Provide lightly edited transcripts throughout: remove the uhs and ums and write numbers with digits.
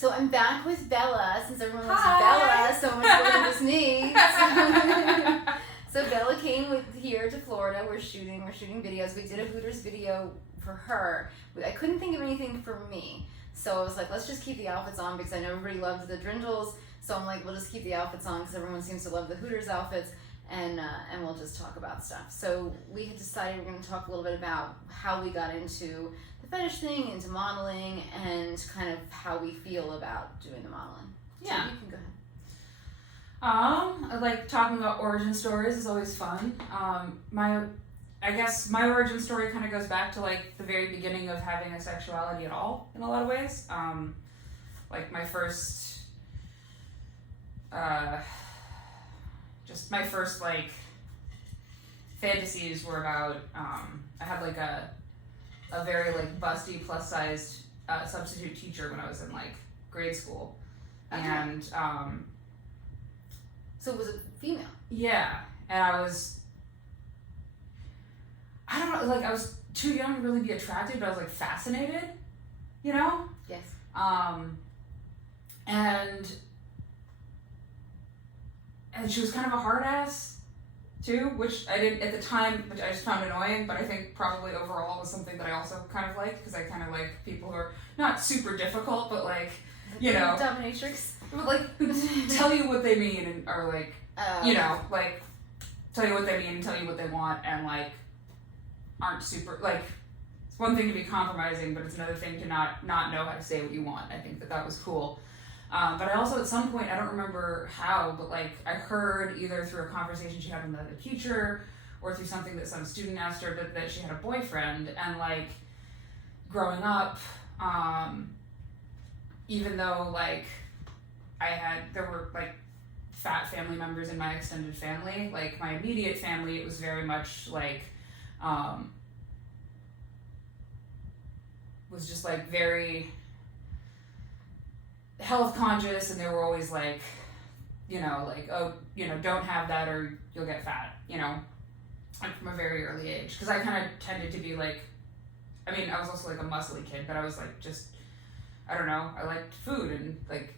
So I'm back with Bella, since everyone loves Bella so much more than just me. So Bella came here to Florida. We're shooting videos. We did a Hooters video for her. I couldn't think of anything for me. So I was like, let's just keep the outfits on because I know everybody loves the Drindles. So I'm like, we'll just keep the outfits on because everyone seems to love the Hooters outfits. And we'll just talk about stuff. So we had decided we're going to talk a little bit about how we got into the fetish thing, into modeling, and kind of how we feel about doing the modeling. Yeah. So you can go ahead. I like talking about origin stories is always fun. I guess my origin story kind of goes back to like the very beginning of having a sexuality at all in a lot of ways. Like my first, like fantasies were about, I had like a very like busty plus sized substitute teacher when I was in like grade school. Okay. And, So it was a female? yeah, and I don't know, like I was too young to really be attracted, but I was like fascinated, you know? Yes. And she was kind of a hard ass too, which I didn't at the time, which I just found annoying, but I think probably overall was something that I also kind of liked, because I kind of like people who are not super difficult, but like, you know, dominatrix. like tell you what they mean and are like, you know, like tell you what they mean and tell you what they want and like aren't super like. It's one thing to be compromising, but it's another thing to not know how to say what you want. I think that was cool. But I also at some point, I don't remember how, but like I heard either through a conversation she had with another teacher or through something that some student asked her that she had a boyfriend. And like growing up, even though like there were like fat family members in my extended family, like my immediate family, it was very much like, was just like very health conscious, and they were always like, you know, like, oh, you know, don't have that or you'll get fat, you know, like from a very early age. Because I kind of tended to be like, I mean, I was also like a muscly kid, but I was like just, I don't know, I liked food and like,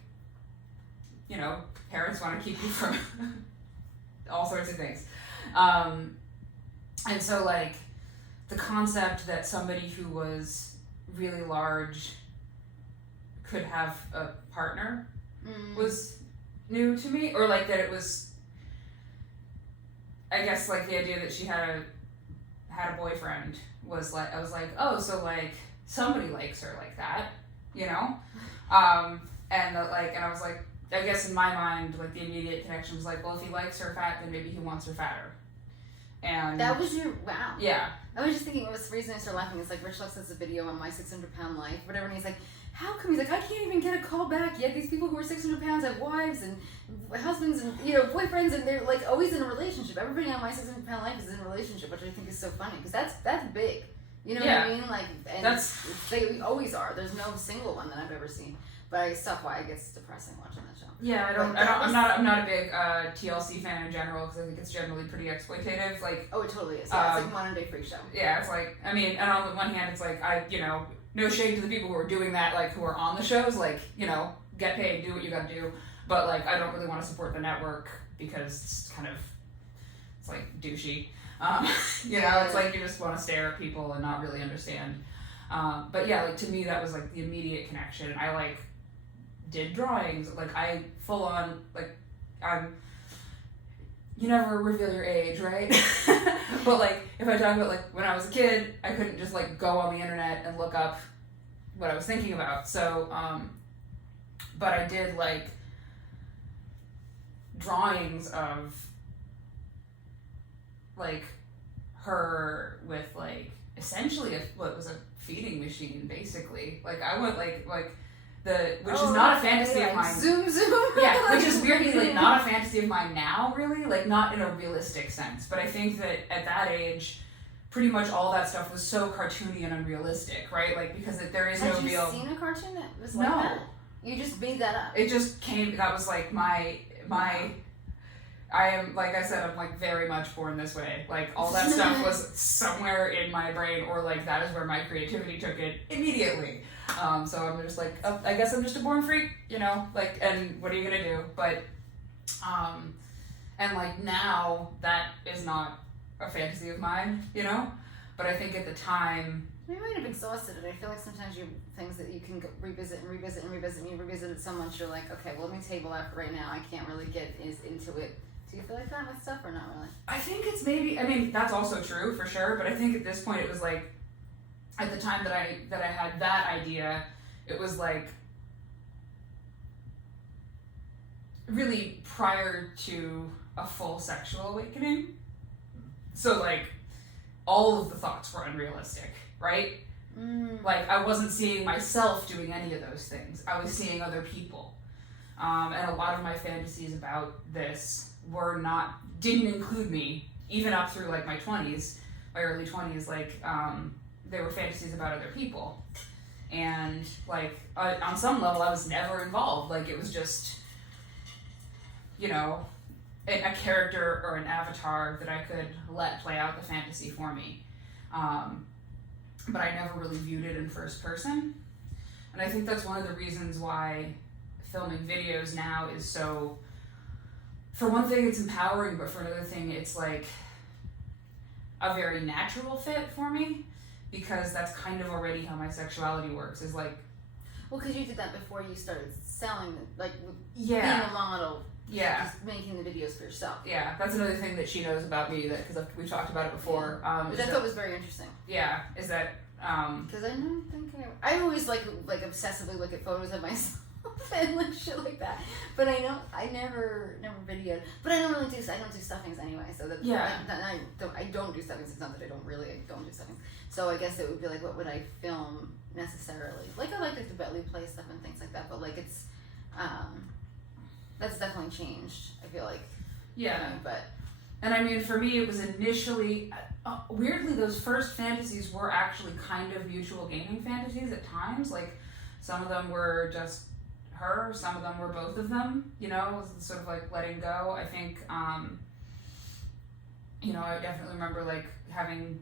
you know, parents want to keep you from all sorts of things. And so like the concept that somebody who was really large could have a partner was new to me, or like that it was, I guess like the idea that she had a boyfriend was like, I was like, oh, so like somebody likes her like that, you know? And I was like, I guess in my mind, like the immediate connection was like, well, if he likes her fat, then maybe he wants her fatter. And that was your, wow. Yeah. I was just thinking, it was the reason I started laughing. It's like Rich Lux has a video on My 600 Pound Life, whatever, and he's like, how come? He's like, I can't even get a call back yet. These people who are 600 pounds have wives and husbands and, you know, boyfriends, and they're like always in a relationship. Everybody on My 600 Pound Life is in a relationship, which I think is so funny because that's big. You know what I mean? Like, and they always are. There's no single one that I've ever seen. But I stop why it gets depressing watching that show. Yeah, I'm not a big TLC fan in general because I think it's generally pretty exploitative. Like, oh, it totally is. Yeah, it's like modern day freak show. Yeah, it's like, I mean, and on the one hand, it's like no shade to the people who are doing that, like who are on the shows, like, you know, get paid, do what you gotta do. But like, I don't really want to support the network because it's kind of, it's like douchey. You know, it's like you just want to stare at people and not really understand. But yeah, like to me, that was like the immediate connection. I like did drawings, like I full on, like you never reveal your age, right? But like, if I talk about like when I was a kid, I couldn't just like go on the internet and look up what I was thinking about. So, but I did like drawings of like her with like essentially what was a feeding machine, basically. Like I went like which is not a fantasy of mine. Zoom. Yeah, which is weirdly like not a fantasy of mine now, really, like not in a realistic sense. But I think that at that age, pretty much all that stuff was so cartoony and unrealistic, right? Like because there is no real. Have you seen a cartoon that was like that? You just made that up. It just came. That was like my. I am, like I said, I'm like very much born this way. Like all that stuff was somewhere in my brain, or like that is where my creativity took it immediately. So I'm just like, oh, I guess I'm just a born freak, you know, like, and what are you gonna do? But, and like now that is not a fantasy of mine, you know, but I think at the time, you might have exhausted it. I feel like sometimes you have things that you can go revisit and revisit and revisit, and you revisit it so much you're like, okay, well, let me table that for right now. I can't really get into it. Do you feel like that with stuff or not really? I think it's maybe, I mean, that's also true for sure, but I think at this point it was like, at the time that I had that idea, it was like really prior to a full sexual awakening. So like all of the thoughts were unrealistic, right? Like I wasn't seeing myself doing any of those things. I was seeing other people. And a lot of my fantasies about this didn't include me, even up through like my 20s, my early 20s, like they were fantasies about other people. And like on some level I was never involved. Like it was just, you know, a character or an avatar that I could let play out the fantasy for me. But I never really viewed it in first person. And I think that's one of the reasons why filming videos now is so, for one thing, it's empowering, but for another thing, it's like a very natural fit for me, because that's kind of already how my sexuality works, is like... Well, because you did that before you started selling, like, yeah, being a model. Yeah. Just making the videos for yourself. Yeah, that's another thing that she knows about me, that because we've talked about it before. Which I thought was very interesting. Yeah, is that... Because I don't think I always like obsessively look at photos of myself and like shit like that. But I never videoed. But I don't do stuffings anyway. So that I don't do stuffings. It's not that I don't do stuffings. So I guess it would be like, what would I film necessarily? Like I like the belly play stuff and things like that. But like it's that's definitely changed. I feel like. Yeah. But. And I mean, for me, it was initially, weirdly, those first fantasies were actually kind of mutual gaining fantasies at times. Like, some of them were just her, some of them were both of them, you know, sort of like letting go. I think, you know, I definitely remember like having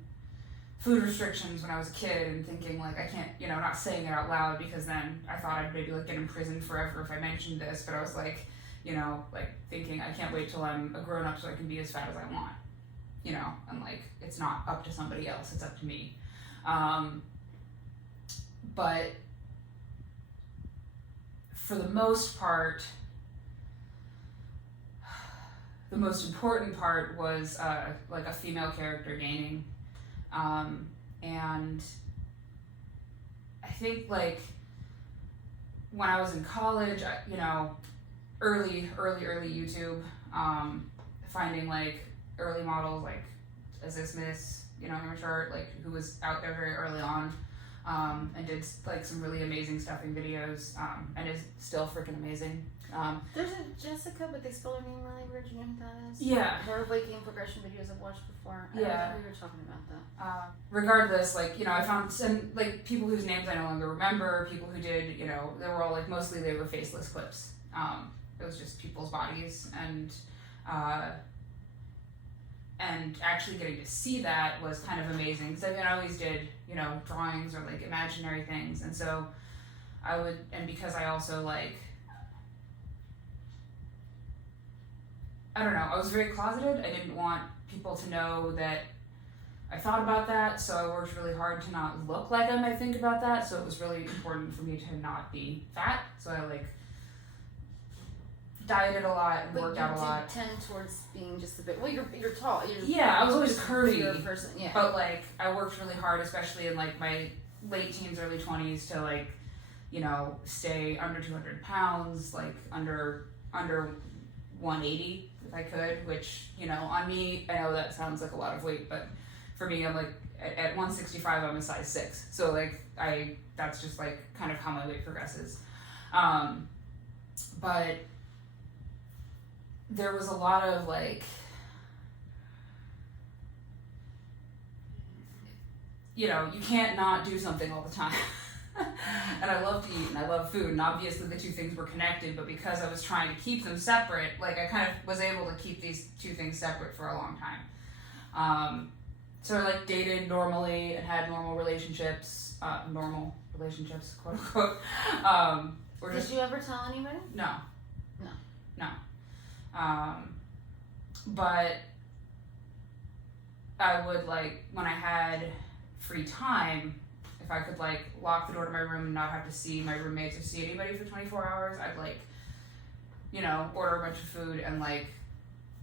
food restrictions when I was a kid and thinking like, I can't, you know, not saying it out loud because then I thought I'd maybe like get imprisoned forever if I mentioned this, but I was like, you know, like thinking I can't wait till I'm a grown up so I can be as fat as I want, you know, and like it's not up to somebody else, it's up to me. But for the most part, the most important part was like a female character gaining, and I think like when I was in college, you know, early YouTube, finding like early models like Aziz Miss, you know, I'm sure, like who was out there very early on, and did like some really amazing stuffing videos, and is still freaking amazing. There's a Jessica, but they spell her name really weird. Do you know who that is? Yeah. Her waking progression videos I've watched before. I Yeah. don't know who we were talking about that. Regardless, like, you know, I found some, like, people whose names I no longer remember, people who did, you know, they were all, like, mostly they were faceless clips. It was just people's bodies, and actually getting to see that was kind of amazing, because I mean, I always did, you know, drawings or, like, imaginary things, and so I would, and because I also, like, I don't know, I was very closeted. I didn't want people to know that I thought about that, so I worked really hard to not look like I might think about that, so it was really important for me to not be fat, so I, like, dieted a lot and worked out a lot. But you tend towards being just a bit, well, you're tall. Yeah, I was always curvy, person, yeah. But, like, I worked really hard, especially in, like, my late teens, early 20s, to, like, you know, stay under 200 pounds, like, under 180, if I could, which, you know, on me, I know that sounds like a lot of weight, but for me, I'm like, at 165, I'm a size 6. So, like, that's just, like, kind of how my weight progresses. But there was a lot of, like, you know, you can't not do something all the time. And I love to eat and I love food, and obviously the two things were connected, but because I was trying to keep them separate, like, I kind of was able to keep these two things separate for a long time. So I, like, dated normally and had normal relationships, relationships, quote unquote. Did you ever tell anybody? No. No. But I would, like, when I had free time, if I could, like, lock the door to my room and not have to see my roommates or see anybody for 24 hours, I'd, like, you know, order a bunch of food and, like,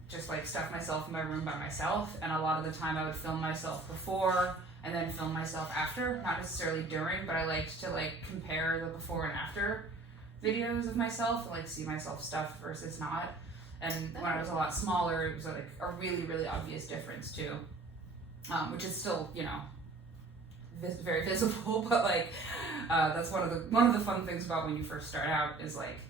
just, like, stuff myself in my room by myself. And a lot of the time I would film myself before and then film myself after, not necessarily during, but I liked to, like, compare the before and after videos of myself and, like, see myself stuffed versus not. And when I was a lot smaller, it was, like, a really, really obvious difference, too. Which is still, you know, very visible, but, like, that's one of the fun things about when you first start out is, like,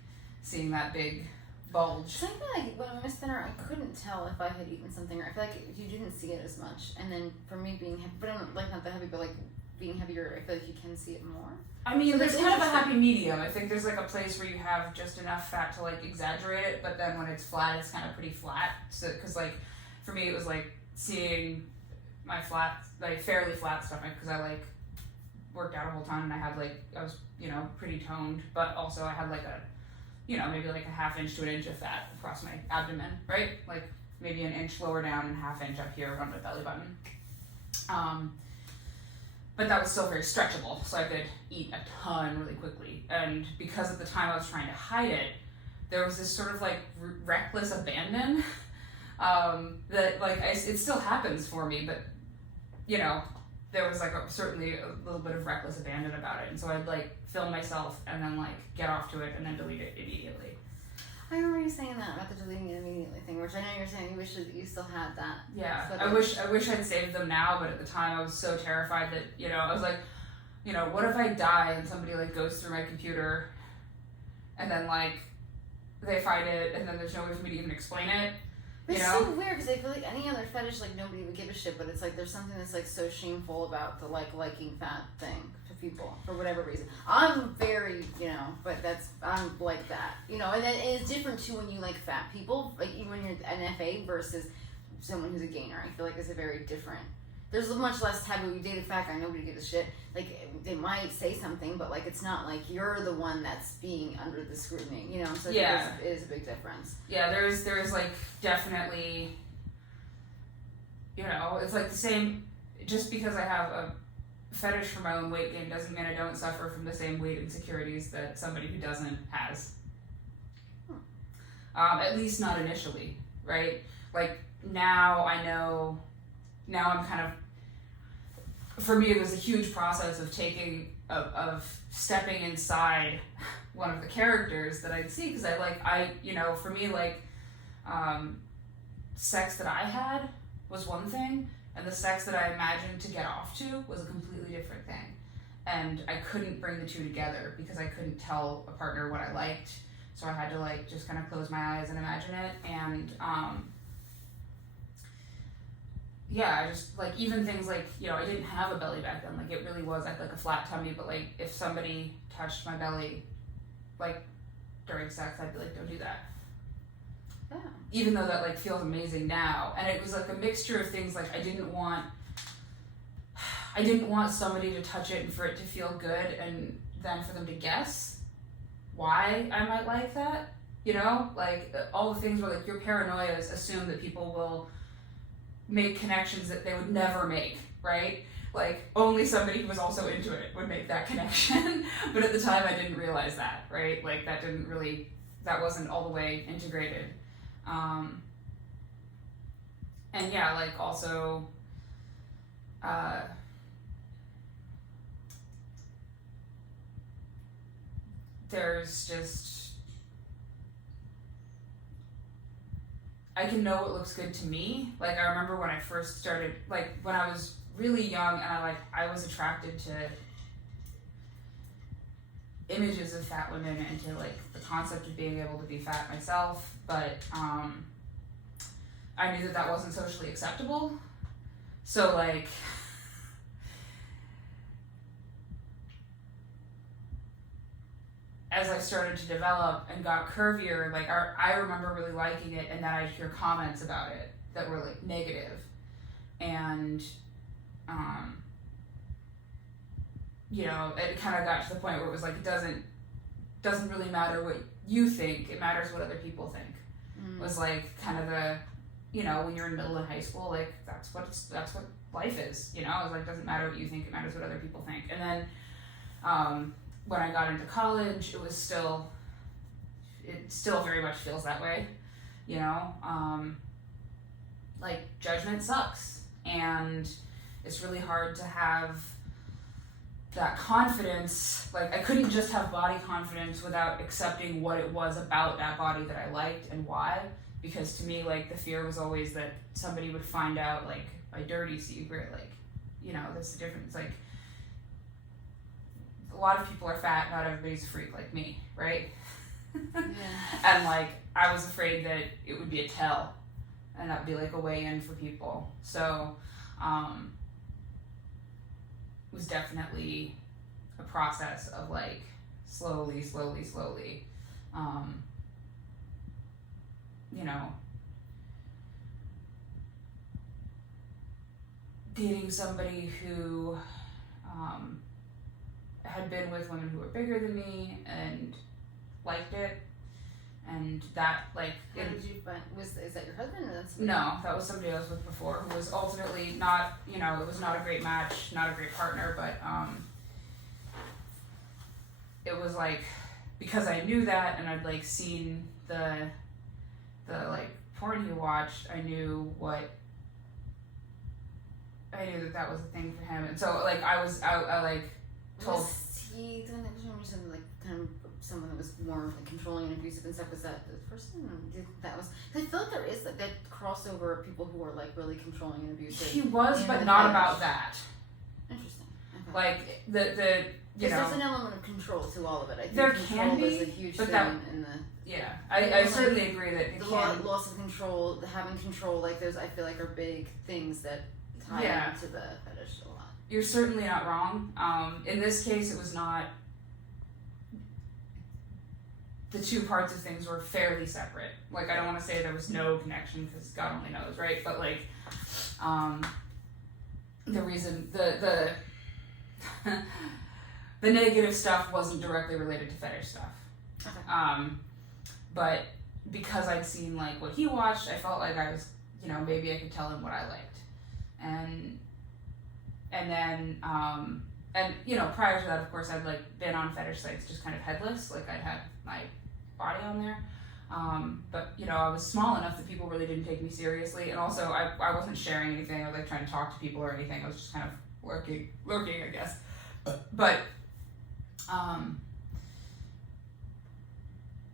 seeing that big bulge. So I feel like when I missed dinner, I couldn't tell if I had eaten something, or I feel like you didn't see it as much. And then for me being heavy, but I'm, like, not that heavy, but, like, being heavier, I feel like you can see it more. I mean, so there's kind of a happy medium. I think there's, like, a place where you have just enough fat to, like, exaggerate it, but then when it's flat, it's kind of pretty flat. So, because, like, for me, it was, like, seeing my flat, like, fairly flat stomach, because I, like, worked out a whole ton, and I was, you know, pretty toned, but also I had, like, a, you know, maybe, like, a ½ inch to an inch of fat across my abdomen, right? Like, maybe an inch lower down and ½ inch up here around my belly button. But that was still very stretchable, so I could eat a ton really quickly. And because at the time I was trying to hide it, there was this sort of, like, reckless abandon that, like, it still happens for me, but, you know, there was, like, certainly a little bit of reckless abandon about it. And so I'd, like, film myself and then, like, get off to it and then delete it immediately. I remember you saying that about the deleting it immediately thing, which I know you're saying you wish that you still had that. Yeah, footage. I wish I'd saved them now, but at the time I was so terrified that, you know, I was like, you know, what if I die and somebody, like, goes through my computer and then, like, they find it and then there's no way for me to even explain it. But you it's know? so weird because I feel like any other fetish, like, nobody would give a shit, but it's like there's something that's, like, so shameful about the, like, liking fat thing to people for whatever reason. I'm very, you know, but I'm like that, you know, and then it's different too when you like fat people, like, even when you're an FA versus someone who's a gainer. I feel like it's a very different. There's much less taboo. You date a fat guy, nobody gives a shit. Like, they might say something, but, like, it's not like you're the one that's being under the scrutiny, you know? So yeah. It is a big difference. Yeah, there's like, definitely, you know, it's like the same, just because I have a fetish for my own weight gain doesn't mean I don't suffer from the same weight insecurities that somebody who doesn't has. At least not initially, right? Like, now I know, now I'm kind of, for me it was a huge process of stepping inside one of the characters that I'd see, because you know, for me, like, sex that I had was one thing, and the sex that I imagined to get off to was a completely different thing. And I couldn't bring the two together because I couldn't tell a partner what I liked, so I had to, like, just kind of close my eyes and imagine it. And yeah, I just, like, even things like, you know, I didn't have a belly back then. Like, it really was, I had, like, a flat tummy, but, like, if somebody touched my belly, like, during sex, I'd be like, don't do that. Yeah. Even though that, like, feels amazing now. And it was, like, a mixture of things, like, I didn't want somebody to touch it and for it to feel good and then for them to guess why I might like that, you know? Like, all the things where, like, your paranoias assume that people will make connections that they would never make, right? Like, only somebody who was also into it would make that connection. But at the time, I didn't realize that, right? Like, that wasn't all the way integrated. And yeah, like, also, there's just, I can know what looks good to me. Like, I remember when I first started, like, when I was really young and I was attracted to images of fat women and to, like, the concept of being able to be fat myself, but I knew that wasn't socially acceptable. So, like, as I started to develop and got curvier, like, I remember really liking it, and then I'd hear comments about it that were, like, negative. And you know, it kind of got to the point where it was like, it doesn't really matter what you think, it matters what other people think. It was like kind of the, you know, when you're in middle and high school, like that's what life is, you know. It was like, doesn't matter what you think, it matters what other people think. And then when I got into college, it still very much feels that way, you know. Like, judgment sucks, and it's really hard to have that confidence. Like, I couldn't just have body confidence without accepting what it was about that body that I liked and why, because to me, like, the fear was always that somebody would find out, like, my dirty secret, like, you know, that's the difference. Like, a lot of people are fat, not everybody's a freak like me, right? Yeah. And, like, I was afraid that it would be a tell, and that'd be, like, a way in for people. So, it was definitely a process of, like, slowly, you know, dating somebody who had been with women who were bigger than me and liked it, and that, like, how did you find, is that your husband or that's no, that was somebody I was with before, who was ultimately not, you know, it was not a great match, not a great partner, but it was like, because I knew that and I'd, like, seen the like porn he watched, I knew that was a thing for him. And so, like, I like told. Was he the one that was showing you something, like, kind of someone that was more, like, controlling and abusive and stuff? Was that the person? Or that was, cause I feel like there is, like, that crossover of people who are, like, really controlling and abusive. He was, but not about that. Interesting. Okay. Like, the you know, there's an element of control to all of it. I think there control can be, is a huge but thing that, in the. Yeah, I certainly agree that it the can. loss of control, the having control, like, those, I feel like, are big things that tie into the fetish a lot. You're certainly not wrong. In this case, it was not. The two parts of things were fairly separate. Like, I don't want to say there was no connection, because God only knows, right? But, like, the reason the the negative stuff wasn't directly related to fetish stuff. Okay. But because I'd seen, like, what he watched, I felt like I was, you know, maybe I could tell him what I liked. And then, and, you know, prior to that, of course, I'd, like, been on fetish sites just kind of headless. Like, I'd had my body on there. But, you know, I was small enough that people really didn't take me seriously. And also, I wasn't sharing anything. I was, like, trying to talk to people or anything. I was just kind of lurking, I guess. But,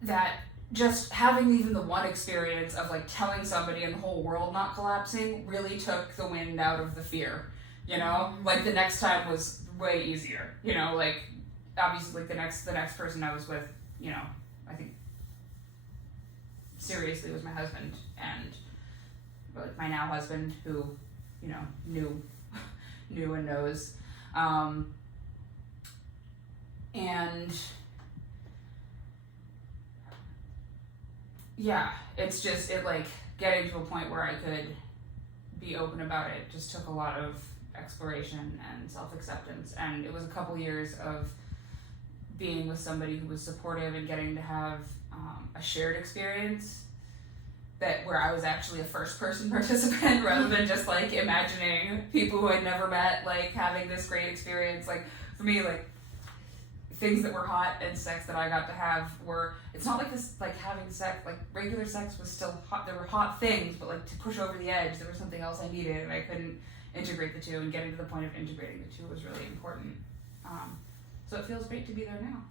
that just having even the one experience of, like, telling somebody and the whole world not collapsing really took the wind out of the fear, you know? Like, the next time was way easier, you know? Like, obviously, like, the next person I was with, you know, I think seriously was my husband, and, like, my now husband, who, you know, knew and knows, and yeah, it's just, it, like, getting to a point where I could be open about it just took a lot of exploration and self-acceptance, and it was a couple years of being with somebody who was supportive and getting to have a shared experience where I was actually a first-person participant rather than just, like, imagining people who I'd never met, like, having this great experience. Like, for me, like, things that were hot and sex that I got to have were, it's not like this, like, having sex, like, regular sex was still hot, there were hot things, but, like, to push over the edge, there was something else I needed, and I couldn't integrate the two, and getting to the point of integrating the two was really important. So it feels great to be there now.